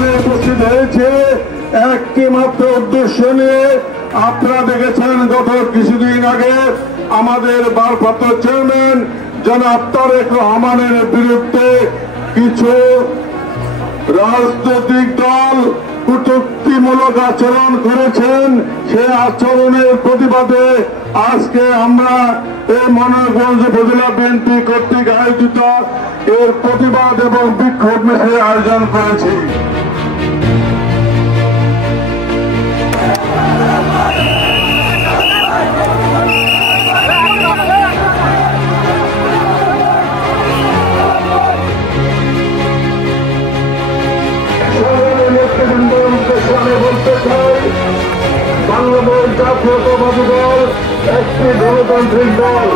এখানে উপস্থিত হয়েছে একটি মাত্র উদ্দেশ্য নিয়ে। আপনারা দেখেছেন গত কিছুদিন আগে আমাদের ভারপ্রাপ্ত চেয়ারম্যান জনাব তারেক রহমানের বিরুদ্ধে কিছু রাজনৈতিক দল কটূক্তিমূলক আচরণ করেছেন। সে আচরণের প্রতিবাদে আজকে আমরা এই মনোরগঞ্জ উপজেলা বিএনপি কর্তৃক আয়োজিত এর প্রতিবাদ এবং বিক্ষোভ মিছিল আয়োজন করেছি। বলতে চাই, বাংলাদেশ জাতীয়তাবাদী দল একটি গণতান্ত্রিক দল।